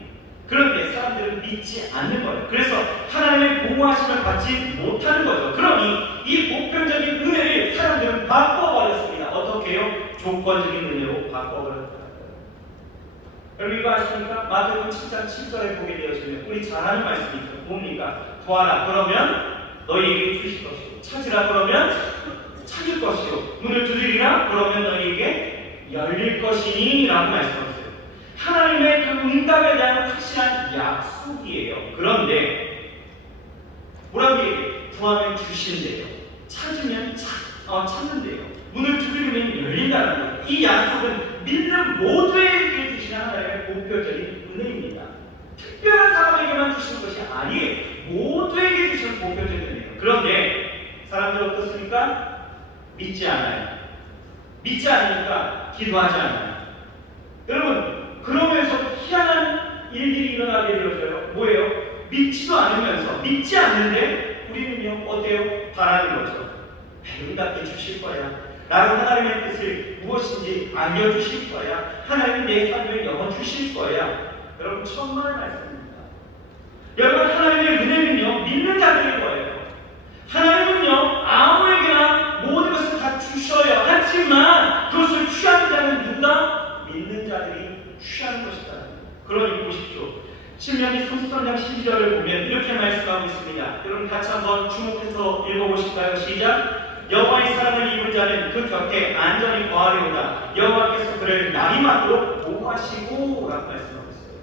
그런데 사람들은 믿지 않는 거예요. 그래서 하나님의 보호하심을 받지 못하는 거죠. 그러니 이 보편적인 은혜를 사람들은 바꿔버렸습니다. 어떻게 해요? 조건적인 은혜로 바꿔버렸다. 여러분 이거 아십니까? 마태복음 7장 7절에 보게 되어지면 우리 잘 아는 말씀이죠. 뭡니까? 구하라 그러면 너희에게 주실 것이요 찾으라 그러면 찾을 것이요 문을 두드리라 그러면 너희에게 열릴 것이니 라고 말씀하셨어요. 하나님의 그 응답에 대한 확실한 약속이에요. 그런데 뭐라고 얘기해요? 구하면 주신대요. 찾으면 찾는대요. 문을 두드리면 열린다는 거예요. 이 약속은 믿는 모두에게 주시는 하나님의 보편적인 은혜입니다. 특별한 사람에게만 주시는 것이 아니에요. 모두에게 주시는 보편적인 은혜예요. 그런데 사람들 어떻습니까? 믿지 않아요. 믿지 않으니까 기도하지 않아요. 여러분 그러면서 희한한 일들이 일어나게 되어져요. 뭐예요? 믿지도 않으면서 믿지 않는데 우리는요 어때요? 바라는 거죠. 응답해 주실 거야. 나로 하나님의 뜻을 무엇인지 알려주실 거야. 하나님 내 삶을 열어 주실 거야. 여러분 천만의 말씀입니다. 여러분 하나님의 은혜는요 믿는 자들의 거예요. 하나님은요 아무에게나 모든 것을 다 주셔요. 하지만 그것을 취하는 자는 누구다? 믿는 자들이 취하는 것이다. 그러니 보십시오. 신명기 33장 12절을 보면 이렇게 말씀하고 있습니다. 여러분 같이 한번 주목해서 읽어보실까요? 시작. 여호와의 사랑을 입은 자는 그 곁에 안전히 거하리로다. 여호와께서 그를 날이 맞도록 보호하시고 라고 말씀하고 있어요.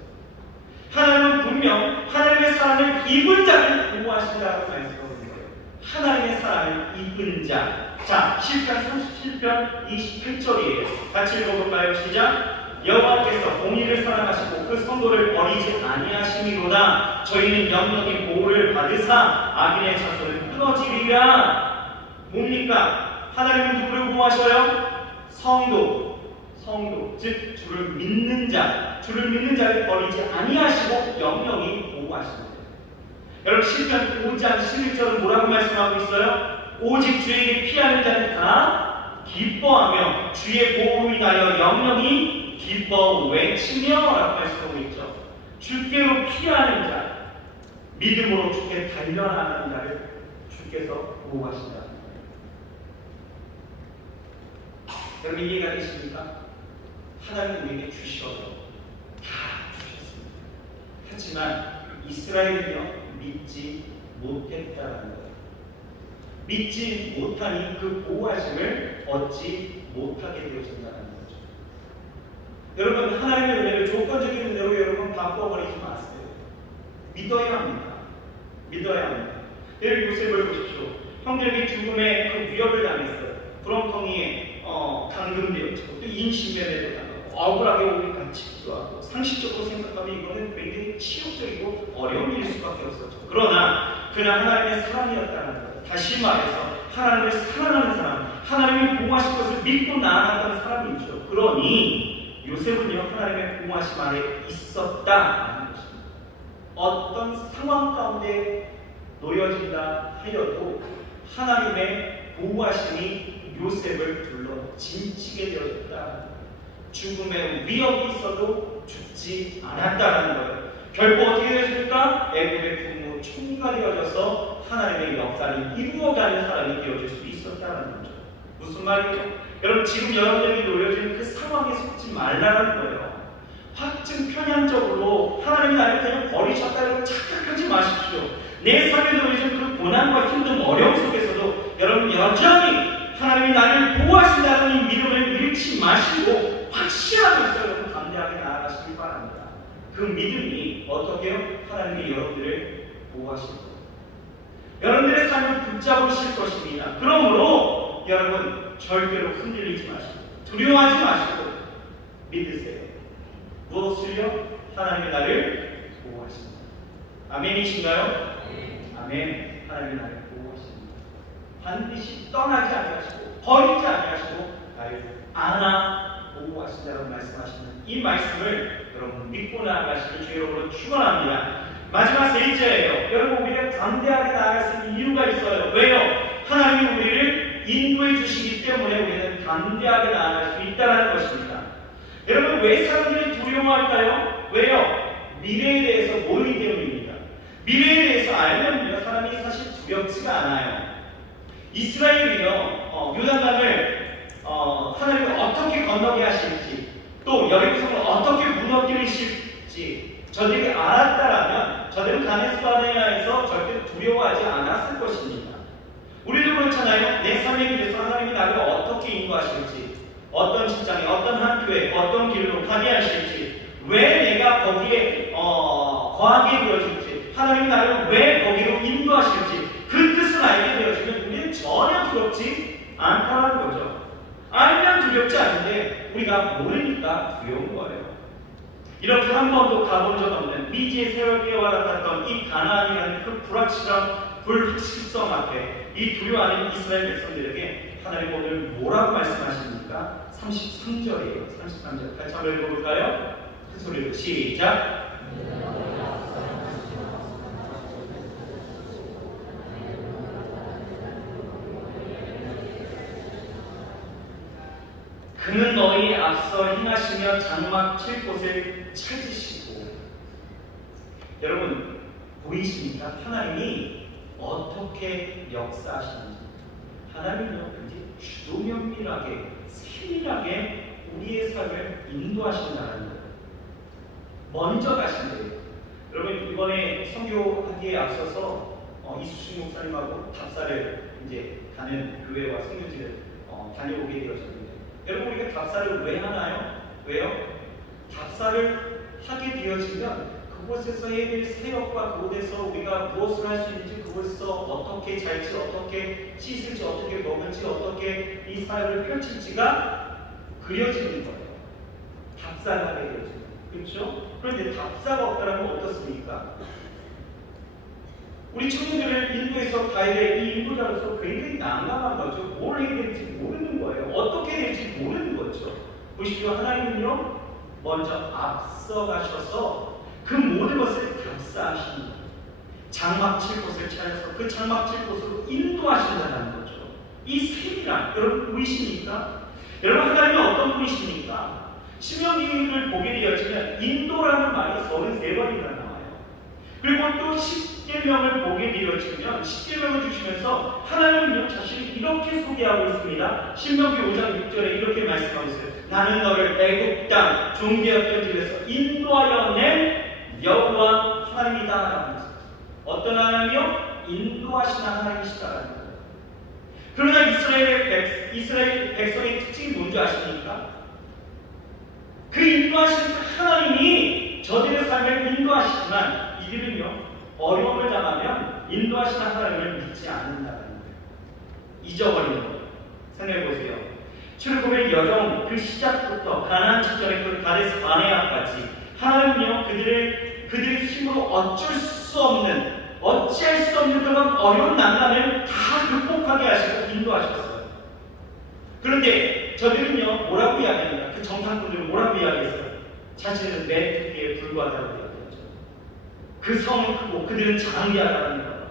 하나님은 분명 하나님의 사랑을 입은 자를 보호하신다고 말씀하고 있는 거예요. 하나님의 사랑을 입은 자. 자, 시편 37편 28절이에요. 같이 읽어볼까요? 시작. 여호와께서 공의를 사랑하시고 그 성도를 버리지 아니하심이로다. 저희는 영영이 보호를 받으사 악인의 자손을 끊어지리라. 뭡니까? 하나님은 누구를 보호하셔요? 성도, 즉 주를 믿는 자, 주를 믿는 자를 버리지 아니하시고 영영이 보호하십니다. 여러분 시편 5장 11절은 뭐라고 말씀하고 있어요? 오직 주에게 피하는 자는 다 기뻐하며 주의 보호로 인하여 영영이 기뻐 외치며 라고 말씀하고 있죠. 주께로 피하는 자, 믿음으로 주께 달려나가는 자를 주께서 보호하신다. 여러분 이해가 되십니까? 하나님 우리에게 주셔도 다 주셨습니다. 하지만 이스라엘은요 믿지 못했다는 거예요. 믿지 못하니 그 보호하심을 얻지 못하게 되어진다는 거죠. 여러분 하나님의 은혜를 조건적인 은혜로 여러분 바꿔버리지 마세요. 믿어야 합니다. 믿어야 합니다. 여러분 요셉을 보십시오. 형들이 죽음의 그 위협을 당했어요. 부렁텅이에 감금되었죠. 또 인신매매도 당하고 억울하게 오기 갇히기도 하고 상식적으로 생각하면 이거는 굉장히 치욕적이고 어려운 일일 수밖에 없었죠. 그러나 그냥 하나님의 사랑이었다는 거예요. 다시 말해서 하나님을 사랑하는 사람, 하나님이 보호하실 것을 믿고 나아갔던 사람이죠. 그러니 요셉은요 하나님의 보호하심 아래 있었다는 것입니다. 어떤 상황 가운데 놓여진다 하여도 하나님의 보호하심이 요셉을 둘러 짐치게 되었다. 죽음의 위협이 있어도 죽지 않았다는 거예요. 결국 어떻게 되었습니까? 애굽의 군무 총리가 되어져서 하나님의 역사를 이루어가는 사람이 되어질 수 있었다는 거죠. 무슨 말이죠? 여러분 지금 여러분들이 놓여진 그 상황에 속지 말라는 거예요. 확증 편향적으로 하나님이 나를 그냥 버리셨다고 착각하지 마십시오. 내 삶에 놓여진 그 고난과 힘든 어려움 속에서도 여러분 여전히 하나님이 나를 보호하신다는 이 믿음을 잃지 마시고 확신하면서 여러분 담대하게 나아가시길 바랍니다. 그 믿음이 어떻게 해요? 하나님이 여러분들을 보호하실 거예요. 여러분들의 삶을 붙잡으실 것입니다. 그러므로 여러분 절대로 흔들리지 마시고 두려워하지 마시고 믿으세요. 무엇을요? 하나님의 나를 보호하십니다. 아멘이신가요? 아멘. 하나님의 나를 보호하십니다. 반드시 떠나지 아니하시고 버리지 아니하시고 나를 안아 보호하신다고 말씀하시는 이 말씀을 여러분 믿고 나아가시길 주의 이름으로 축원합니다. 마지막 세 번째예요. 여러분 우리가 담대하게 나아갈 수 있는 이유가 있어요. 왜요? 하나님이 우리를 인도해 주시기 때문에 우리는 담대하게 나아갈 수 있다는 것입니다. 여러분 왜 사람들이 두려워할까요? 왜요? 미래에 대해서 모르기 때문입니다. 미래에 대해서 알면요 사람이 사실 두렵지가 않아요. 이스라엘이요 요단강을 하나님이 어떻게 건너게 하실지 또 여리고성을 어떻게 무너뜨리실지 저들이 알았다라면 저들은 가데스 바네아에서 절대 두려워하지 않았을 것입니다. 우리도 그렇잖아요. 내 삶의 길에서 하나님이 나를 어떻게 인도하실지 어떤 직장에 어떤 학교에 어떤 길로 가게 하실지 왜 내가 거기에 거하게 되어질지 하나님이 나를 왜 거기로 인도하실지 그 뜻을 알게 되어지면 우리는 전혀 두렵지 않다는 거죠. 알면 두렵지 않은데 우리가 모르니까 두려운 거예요. 이렇게 한 번도 가본 적 없는 미지의 세월기와 같았던 이 가나안이라는 그 불확실한 불확실성 앞에 이 두려워하는 이스라엘 백성들에게 하나님 오늘 뭐라고 말씀하십니까? 33절이에요. 33절 같이 한번 읽어볼까요? 큰 소리로 시작. 그는 너희 앞서 행하시며 장막 칠 곳을 찾으시고 여러분 보이십니까? 하나님이 어떻게 역사하시는지 하나님은요 굉장히 주도면밀하게 세밀하게 우리의 삶을 인도하신다는 거예요. 먼저 가신대요. 여러분 이번에 선교하기에 앞서서 이수신 목사님하고 답사를 이제 가는 교회와 선교지를 다녀오게 되었습니다. 여러분 우리가 답사를 왜 하나요? 왜요? 답사를 하게 되어지면 그곳에서 해야 될 사역과 그곳에서 우리가 무엇을 할 수 있는지 그곳에서 어떻게 잘지 어떻게 씻을지 어떻게 먹을지 어떻게 이 사역을 펼칠지가 그려지는 거예요. 답사를 하게 되어집니다. 그렇죠? 그런데 답사가 없다면 어떻습니까? 우리 청년들을 인도에서 가야 될 이 인도자로서 굉장히 난감한 거죠. 뭘 해야 될지 모르는 거예요. 어떻게 될지 모르는 거죠. 보십시오. 하나님은요 먼저 앞서가셔서 그 모든 것을 답사하시는 거예요. 장막 칠 곳을 찾아서 그 장막 칠 곳으로 인도하신다는 거죠. 이 세밀한 여러분 보이십니까? 여러분 하나님이 어떤 분이십니까? 신명기를 보게 되어지면 인도라는 말이 33번이나 나와요. 그리고 또 10계명을 보게 되어지면 10계명을 주시면서 하나님은 자신이 이렇게 소개하고 있습니다. 신명기 5장 6절에 이렇게 말씀하고 있어요. 나는 너를 애굽 땅 종되었던 집에서 인도하여 낸 여호와 하나님이다 라고 했어요. 어떤 하나님이요? 인도하시는 하나님이시다라는 거예요. 그러나 이스라엘 백성의 특징이 뭔지 아십니까? 그 인도하시는 하나님이 저들의 삶을 인도하시지만 이들은요 어려움을 당하면 인도하시는 하나님을 믿지 않는다는 거예요. 잊어버리는 거예요. 생각해보세요. 출애굽의 여정 그 시작부터 가나안 직전의 그 가데스 바네아까지 하나님은요 그들의 힘으로 어찌할 수 없는 그런 어려운 난관을 다 극복하게 하시고 인도하셨어요. 그런데 저들은요 뭐라고 이야기합니까? 그 정탐꾼들은 뭐라고 이야기했어요? 자신은 메뚜기에 불과하다고 이야기했죠. 그 성은 크고 그들은 장대하다는 거예요.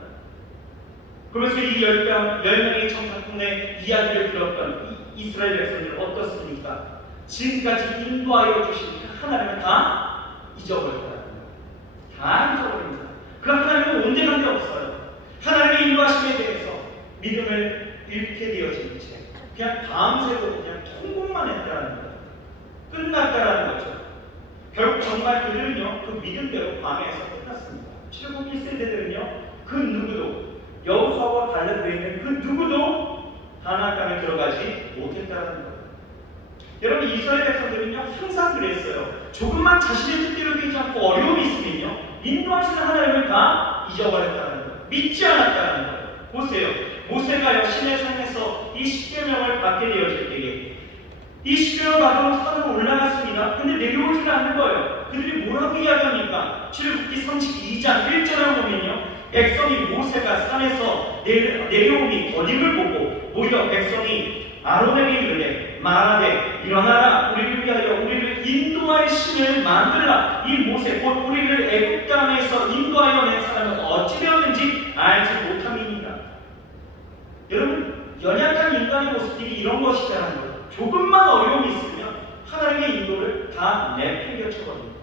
그러면서 이 10명의 정탐꾼의 이야기를 들었던 이스라엘 백성들은 어떻습니까? 지금까지 인도하여 주신 그 하나님을 다 잊어버렸다는 거예요. 다 잊어버립니다. 그 하나님은 온데간데 없어요. 하나님의 인도하심에 대해서 믿음을 잃게 되어진 채 그냥 밤새고 그냥 통곡만 했다는 거예요. 끝났다라는 거죠. 결국 정말 그들은요, 그 믿음대로 밤에서 끝났습니다. 출애굽 1세대들은요, 그 누구도 여호수아와 갈렙 외에는 그 누구도 가나안 땅에 들어가지 못했다는 거예요. 여러분, 이스라엘 백성들은요 항상 그랬어요. 조금만 자신의 뜻대로 되지 않고 어려움이 있으면요 인도하시는 하나님을 다 잊어버렸다는 거예요. 믿지 않았다는 거예요. 보세요. 모세가요 시내산에서 이 십계명을 받게 되어질 때에 이 십계명을 받으러 산으로 올라갔습니다. 근데 내려오지를 않는 거예요. 그들이 뭐라고 이야기합니까? 출애굽기 32장 1절을 보면요, 백성이 모세가 산에서 내려오니 더딤을 보고 오히려 백성이 아론에게 이르되 말하되 일어나라, 우리를 위하여 우리를 인도할 신을 만들라. 이 모세 곧 우리를 애굽 땅에서 인도하여 낸 사람은 어찌 되었는지 알지 못함이니라. 여러분, 연약한 인간의 모습들이 이런 것이라는 거예요. 조금만 어려움이 있으면 하나님의 인도를 다 내팽개쳐버립니다.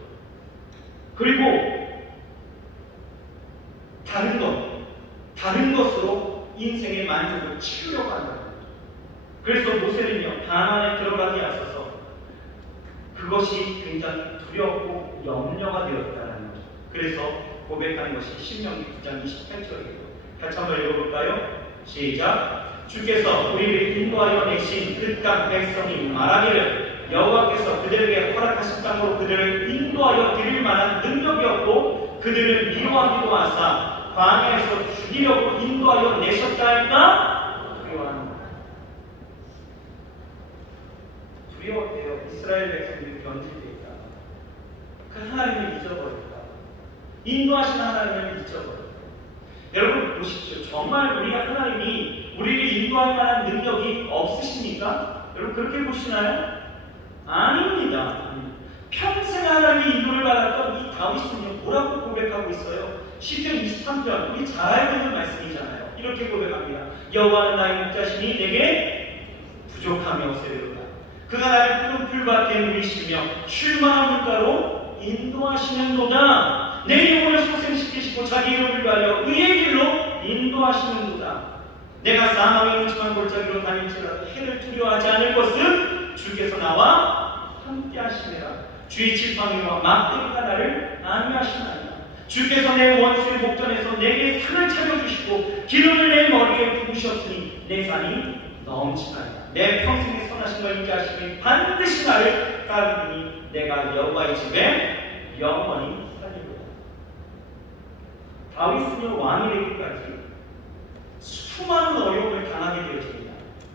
그리고 다른 것으로 인생의 만족을 치우려고 한다. 그래서 모세는요, 가나안에 들어가기 앞서서 그것이 굉장히 두렵고 염려가 되었다는 거죠. 그래서 고백한 것이 신명기 9장 28절이에요. 같이 한번 읽어볼까요? 시작. 주께서 우리를 인도하여 내신 그 땅 백성이 말하기를 여호와께서 그들에게 허락하신 땅으로 그들을 인도하여 드릴 만한 능력이 없고 그들을 미워하기도 하사 광야에서 죽이려고 인도하여 내셨다 할까? 두려워하는 거예요. 두려웠대요. 이스라엘 백성들이 견질돼 있다. 그 하나님을 잊어버렸다. 인도하시는 하나님을 잊어버렸다. 여러분 보십시오. 정말 우리 하나님이 우리를 인도할 만한 능력이 없으십니까? 여러분 그렇게 보시나요? 아닙니다. 평생 하나님의 인도를 받았던 이 다윗은요 뭐라고 고백하고 있어요? 시편 23편 우리 잘 알고 있는 말씀이잖아요. 이렇게 고백합니다. 여호와는 나의 목자시니 내게 부족함이 없으리로다. 그가 나를 푸른 풀밭에 누이시며 쉴 만한 물가로 인도하시는도다. 내 영혼을 소생시키시고 자기 이름을 위하여 의의 길로 인도하시는도다. 내가 사망의 음침한 골짜기로 다닐지라도 해를 두려워하지 않을 것은 주께서 나와 함께 하시리라. 주의 지팡이와 막대기가 나를 안위하시나이다. 주께서 내 원수의 목전에서 내게 산을 차려주시고 기름을 내 머리에 부으셨으니 내 산이 넘치나이다. 내 평생의 선하신 걸 인자하시니 반드시 나를 따르니 내가 여호와의 집에 영원히 살리로다. 다윗은요 왕이 되기까지 수많은 어려움을 당하게 되었습니다.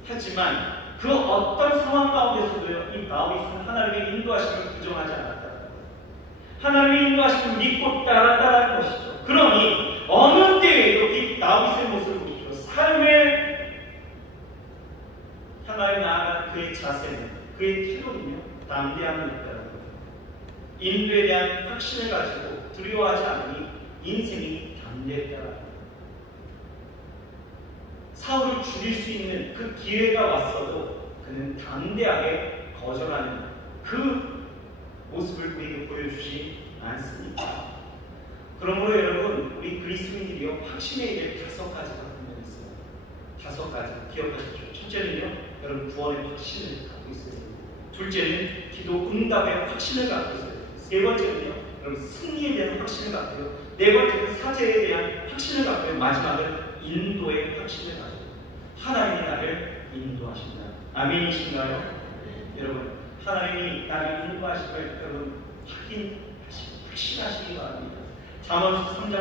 하지만 그 어떤 상황 가운데서도요 이 다윗은 하나님의 인도하심을 부정하지 않았다. 하나님의 인도하심을 믿고 따랐다는 것이죠. 그러니 어느 때에도 이 다윗의 모습을 보십시오. 삶을 향하여 나아가는 그의 자세는, 그의 태도는요 담대함이 있다는 거예요. 인도에 대한 확신을 가지고 두려워하지 않으니 인생이 담대했다는 거예요. 사울을 죽일 수 있는 그 기회가 왔어도 그는 담대하게 거절하는 그 모습을 우리에게 보여주지 않습니다. 그러므로 여러분 우리 그리스도인들이요 확신에 대해 5가지가 분명히 있어요. 5가지 기억하십시오. 첫째는요 여러분 구원의 확신을 갖고 있어요. 둘째는 기도 응답의 확신을 갖고 있어요. 세 번째는요 여러분 승리에 대한 확신을 갖고요. 네 번째는 사제에 대한 확신을 갖고요. 마지막은 인도의 확신을 가지고 하나님이 나를 인도하신다. 아멘이신가요? 여러분 하나님이 나를 인도하심을 여러분 확신하시기 바랍니다. 잠언서 3장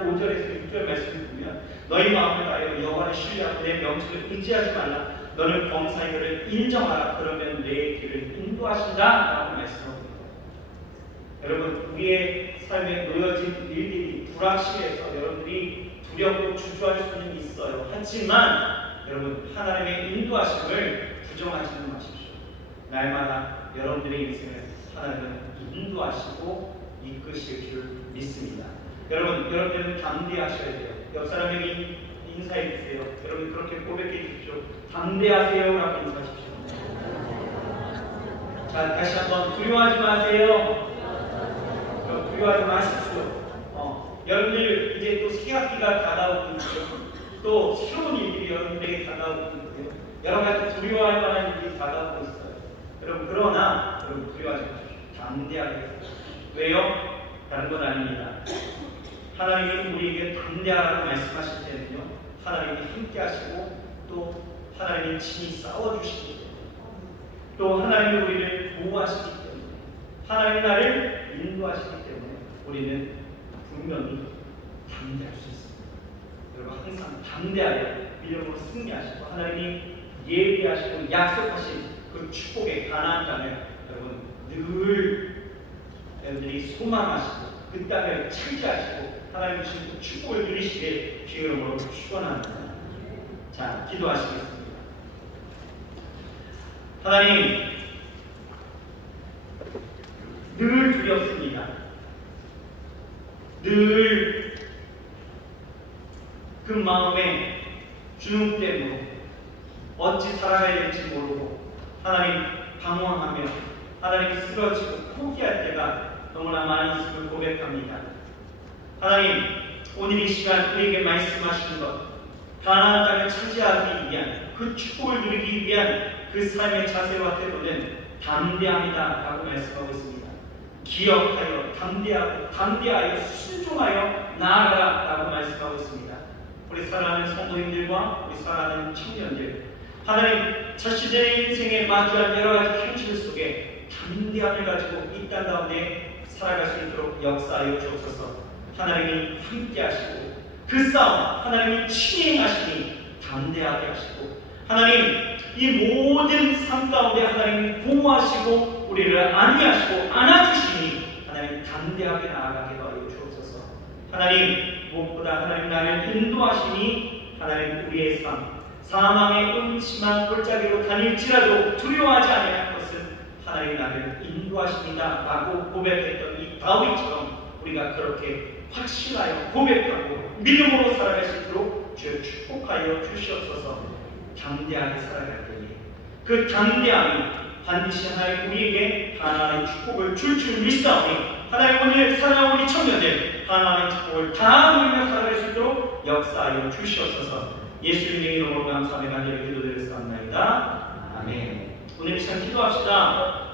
5절에서 6절 말씀을 보면 너희 마음을 다하여 여호와를 신뢰하고 내 명령을 의지하지 말라. 너는 범사의 길을 인정하라. 그러면 내 길을 인도하신다 라고 말씀합니다. 여러분 우리의 삶에 놓여진 일들이 불확실해서 여러분들이 두렵고 주저할 수는 있어요. 하지만 여러분 하나님의 인도하심을 부정하지는 마십시오. 날마다 여러분들의 인생을 하나님은 인도하시고 이끄실 줄 믿습니다. 여러분들은 담대하셔야 돼요. 옆 사람에게 인사해 주세요. 여러분 그렇게 고백해 주십시오. 담대하세요 라고 인사하십시오. 자 다시 한번 두려워하지 마세요. 두려워하지 마십시오. 여러분들 이제 또 새학기가 다가오고 있죠. 또 새로운 일들이 여러분에게 다가오고 있고요. 여러 가지 두려워할 만한 일이 다가오고 있어요. 여러분 그러나 여러분 두려워하지 마십시오. 담대하게 하십시오. 왜요? 다른 건 아닙니다. 하나님이 우리에게 담대하라고 말씀하실 때는요, 하나님이 함께 하시고 또 하나님이 친히 싸워주시기 때문에, 또 하나님이 우리를 보호하시기 때문에, 하나님이 나를 인도하시기 때문에 우리는 분명히 담대할 수 있습니다. 여러분 항상 담대하게 믿음으로 승리하시고 하나님이 예비하시고 약속하신 그 축복의 가나안 땅을 여러분 늘 여러분들이 소망하시고 그 땅을 차지하시고 하나님 주신 그 축복을 누리시길 주의 이름으로 축원합니다. 자, 기도하시겠습니다. 하나님, 늘 두렵습니다. 늘 그 마음에 주눅됨으로 어찌 살아가야 될지 모르고 하나님 방황하며 하나님 쓰러지고 포기할 때가 너무나 많이 있음을 고백합니다. 하나님, 오늘 이 시간 우리에게 말씀하시는 것, 가나안 땅을 차지하기 위한 그 축복을 누리기 위한 그 삶의 자세와 태도는 담대함이다 라고 말씀하고 있습니다. 기억하여 담대하여 순종하여 나아가라 라고 말씀하고 있습니다. 우리 사랑하는 성도님들과 우리 사랑하는 청년들, 하나님 자신들의 인생에 맞이한 여러 가지 현실 속에 담대함을 가지고 이 땅 가운데 살아갈 수 있도록 역사하여 주옵소서. 하나님이 함께 하시고 그 싸움 하나님이 친히 행하시니 담대하게 하시고, 하나님 이 모든 삶 가운데 하나님이 보호하시고 우리를 안위하시고 안아주시니 하나님 담대하게 나아가게 하여 주옵소서. 하나님 무엇보다 하나님 나를 인도하시니 하나님 우리의 삶 사망의 음침한 골짜기로 다닐지라도 두려워하지 아니할 것은 하나님 나를 인도하십니다 라고 고백했던 이 다윗처럼 우리가 그렇게 확신하여 고백하고 믿음으로 살아갈 수 있도록 주여 축복하여 주시옵소서. 담대하게 살아갈 때에 그 담대함이 반드시 하나님 우리에게 가나안의 축복을 줄 믿사오니 하나님 오늘 살아온 우리 청년들 하나님의 축복을 다 누리며 살아갈 수 있도록 역사하여 주시옵소서. 예수님의 이름으로 감사하며 간절히 기도드렸사옵나이다. 아멘. 오늘 이 시간 기도합시다.